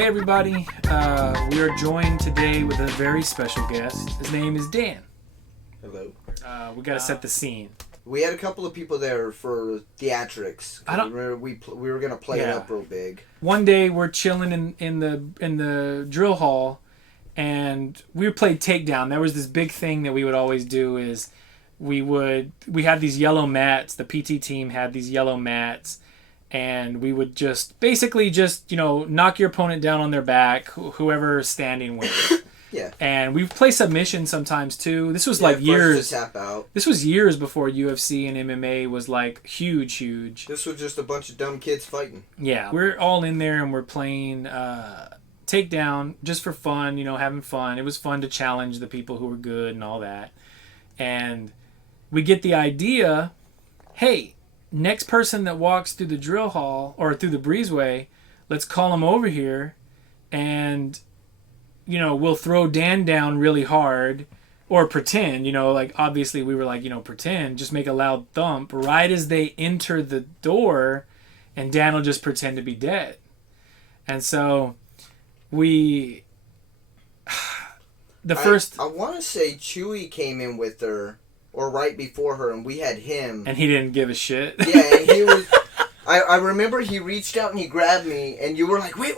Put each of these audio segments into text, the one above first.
Hey everybody, we are joined today with a very special guest. His name is Dan. Hello. We got to set the scene. We had a couple of people there for theatrics. We were gonna play it up real big. One day we're chilling in the drill hall, and we played takedown. There was this big thing that we would always do is we had these yellow mats. The PT team had these yellow mats. And we would basically knock your opponent down on their back, whoever standing wins. Yeah. And we play submission sometimes too. This was like years. To tap out. This was years before UFC and MMA was like huge. This was just a bunch of dumb kids fighting. Yeah. We're all in there and we're playing takedown just for fun, having fun. It was fun to challenge the people who were good and all that. And we get the idea, hey, next person that walks through the drill hall or through the breezeway, let's call him over here and, we'll throw Dan down really hard or pretend, obviously we were like, pretend, just make a loud thump right as they enter the door and Dan will just pretend to be dead. And so I want to say Chewy came in with her or right before her, and we had him. And he didn't give a shit. Yeah, and he was... I remember he reached out and he grabbed me, and you were like, wait.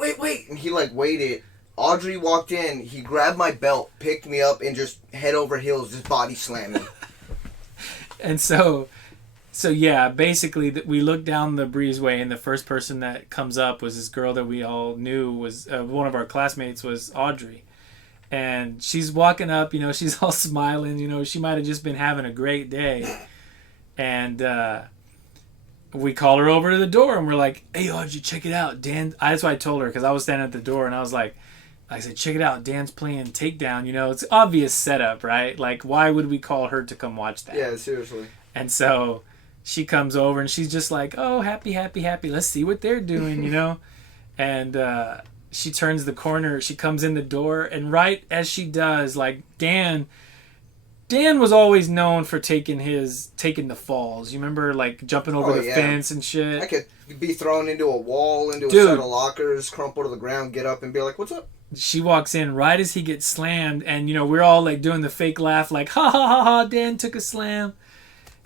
And he, waited. Audrey walked in, he grabbed my belt, picked me up, and just head over heels, just body slammed me. And so yeah, basically, we looked down the breezeway, and the first person that comes up was this girl that we all knew was... one of our classmates was Audrey. And she's walking up, she's all smiling, she might have just been having a great day. And we call her over to the door and we're like, hey, Audrey, check it out. Dan, that's what I told her because I was standing at the door and I said, check it out. Dan's playing takedown. It's obvious setup, right? Like, why would we call her to come watch that? Yeah, seriously. And so she comes over and she's just like, oh, happy. Let's see what they're doing, And, she turns the corner, she comes in the door, and right as she does, Dan was always known for taking the falls. You remember, jumping over the fence and shit? I could be thrown into a wall, into a set of lockers, crumple to the ground, get up and be like, what's up? She walks in right as he gets slammed, and, we're all, doing the fake laugh, ha, ha, ha, ha, Dan took a slam.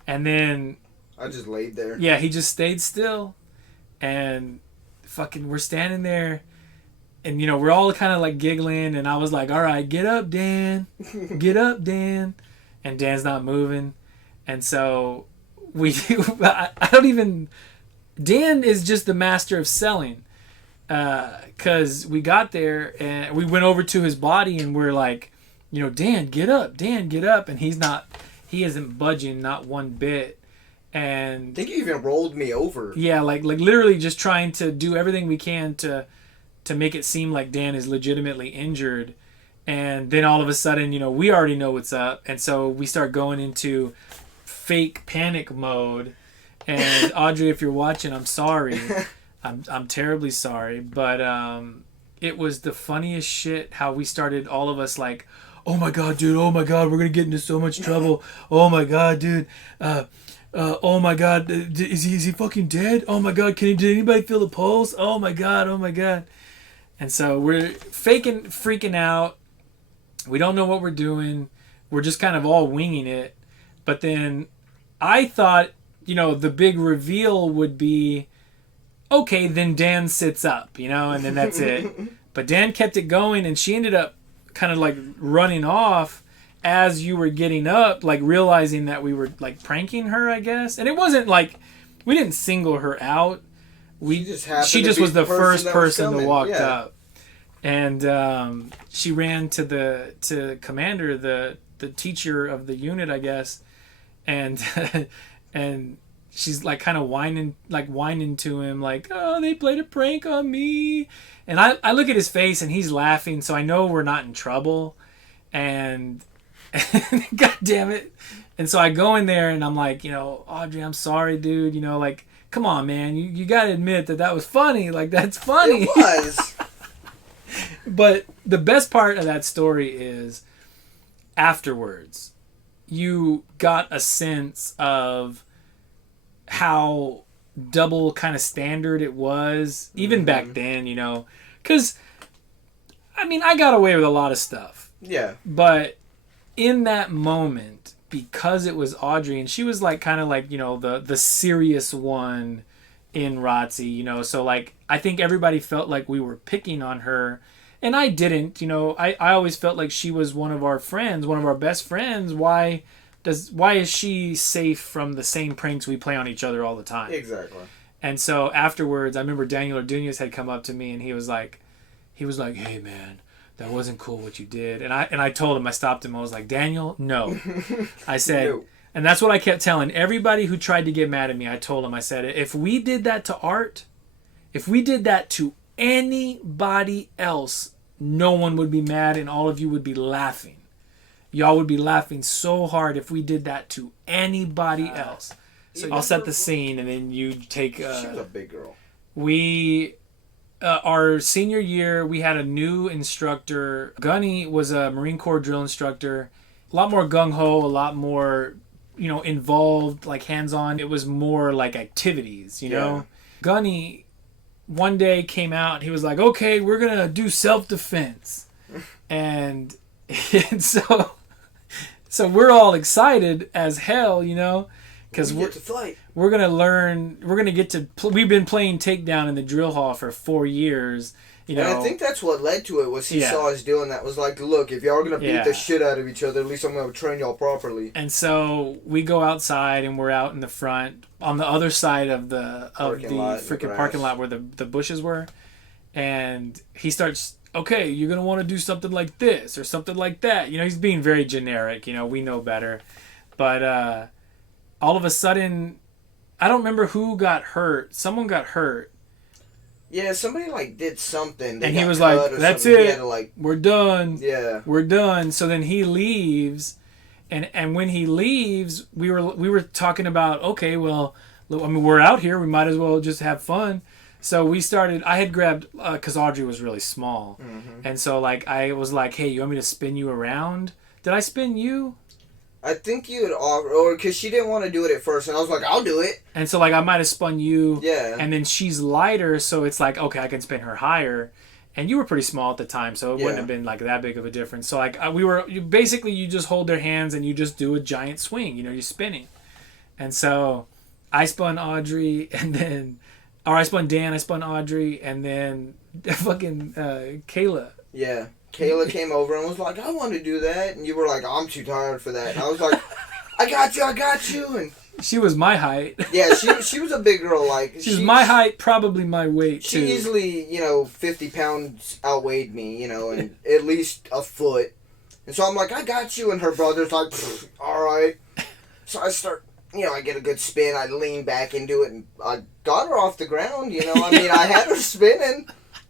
And then... I just laid there. Yeah, he just stayed still. And we're standing there. And, we're all kind of giggling. And I was like, all right, get up, Dan. Get up, Dan. And Dan's not moving. And so Dan is just the master of selling. Because we got there and we went over to his body and we're like, Dan, get up. Dan, get up. And he isn't budging, not one bit. And I think you even rolled me over. Yeah, literally just trying to do everything we can to make it seem like Dan is legitimately injured. And then all of a sudden, we already know what's up. And so we start going into fake panic mode. And Audrey, if you're watching, I'm sorry. I'm terribly sorry. But it was the funniest shit how we started, all of us oh my God, dude. Oh my God, we're going to get into so much trouble. Oh my God, dude. Oh my God, is he fucking dead? Oh my God, did anybody feel the pulse? Oh my God. And so we're freaking out. We don't know what we're doing. We're just kind of all winging it. But then I thought, the big reveal would be, okay, then Dan sits up, and then that's it. But Dan kept it going, and she ended up kind of running off as you were getting up, realizing that we were pranking her, I guess. And it wasn't we didn't single her out. She just was the first person that walked up, and she ran to Commander, the teacher of the unit, I guess, and and she's kind of whining to him, oh, they played a prank on me, and I look at his face and he's laughing, so I know we're not in trouble, and God damn it, and so I go in there and I'm like, Audrey, I'm sorry, dude, come on, man. You got to admit that was funny. That's funny. It was. But the best part of that story is afterwards, you got a sense of how double kind of standard it was, even back then, Because I mean, I got away with a lot of stuff. Yeah. But in that moment, because it was Audrey, and she was like kind of like, you know, the serious one in ROTC, you know, so like I think everybody felt like we were picking on her, and I didn't, you know. I always felt like she was one of our friends, one of our best friends. Why is she safe from the same pranks we play on each other all the time? Exactly. And so afterwards, I remember Daniel Ordunez had come up to me and he was like, hey man, that wasn't cool what you did. And I told him, I stopped him. I was like, Daniel, no. I said, no. And that's what I kept telling everybody who tried to get mad at me. I told him, I said, if we did that to Art, if we did that to anybody else, no one would be mad and all of you would be laughing. Y'all would be laughing so hard if we did that to anybody else. So I'll set the scene and then you take... she was a big girl. We... our senior year, we had a new instructor. Gunny was a Marine Corps drill instructor. A lot more gung-ho, a lot more, you know, involved, like hands-on. It was more like activities, you know? Gunny one day came out and he was like, okay, we're going to do self-defense. and so we're all excited as hell, you know? Because we're going to learn, we're going to get to, we've been playing takedown in the drill hall for 4 years, you know. And I think that's what led to it, was he saw us doing that. Was like, look, if y'all are going to beat the shit out of each other, at least I'm going to train y'all properly. And so we go outside and we're out in the front, on the other side of the freaking parking lot where the bushes were. And he starts, okay, you're going to want to do something like this or something like that. You know, he's being very generic, you know, we know better. But, all of a sudden, I don't remember who got hurt. Someone got hurt. Yeah, somebody like did something. And he was like, that's it. We're done. Yeah. We're done. So then he leaves. And when he leaves, we were talking about, okay, well, I mean, we're out here. We might as well just have fun. So we started, I had grabbed, because Audrey was really small. Mm-hmm. And so like I was like, hey, you want me to spin you around? Did I spin you? I think you had offered, or because she didn't want to do it at first, and I was like, I'll do it. And so, like, I might have spun you. Yeah. And then she's lighter, so it's like, okay, I can spin her higher. And you were pretty small at the time, so it wouldn't have been, like, that big of a difference. So, like, basically, you just hold their hands and you just do a giant swing. You know, you're spinning. And so, I spun Audrey, and then, or I spun Dan, I spun Audrey, and then fucking Kayla. Yeah. Kayla came over and was like, I want to do that. And you were like, I'm too tired for that. And I was like, I got you. And she was my height. Yeah, she was a big girl. Like she was my height, probably my weight, she too. She easily, 50 pounds outweighed me, and at least a foot. And so I'm like, I got you. And her brother's like, all right. So I start, I get a good spin. I lean back into it, and I got her off the ground, I had her spinning.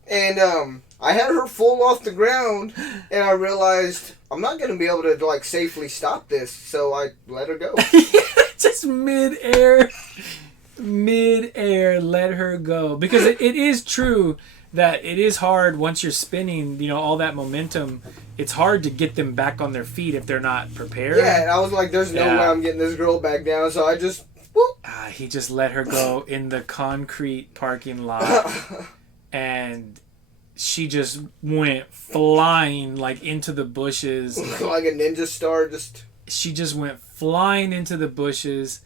And, I had her full off the ground, and I realized I'm not going to be able to, safely stop this, so I let her go. Just mid-air, let her go. Because it is true that it is hard once you're spinning, all that momentum, it's hard to get them back on their feet if they're not prepared. Yeah, and I was like, there's no way I'm getting this girl back down, so I just, whoop. He just let her go in the concrete parking lot, and she just went flying into the bushes. Like a ninja star, She just went flying into the bushes,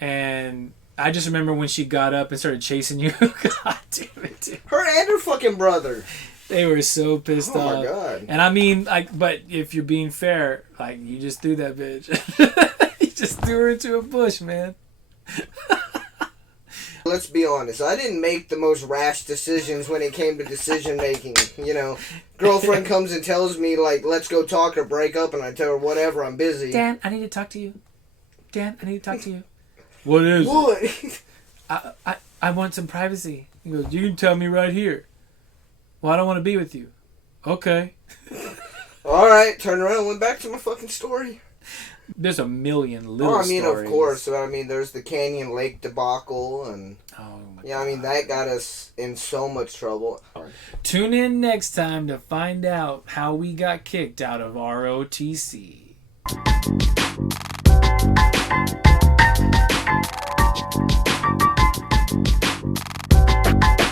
and I just remember when she got up and started chasing you. God damn it, dude. Her and her fucking brother. They were so pissed off. Oh my God. And I mean, but if you're being fair, you just threw that bitch. You just threw her into a bush, man. Let's be honest, I didn't make the most rash decisions when it came to decision making, Girlfriend comes and tells me, let's go talk or break up, and I tell her, whatever, I'm busy. Dan, I need to talk to you. What is it? I want some privacy. He goes, you can tell me right here. Well, I don't want to be with you. Okay. Alright, turned around and went back to my fucking story. There's a million little stories. Of course. There's the Canyon Lake debacle, and God. That got us in so much trouble. Tune in next time to find out how we got kicked out of ROTC.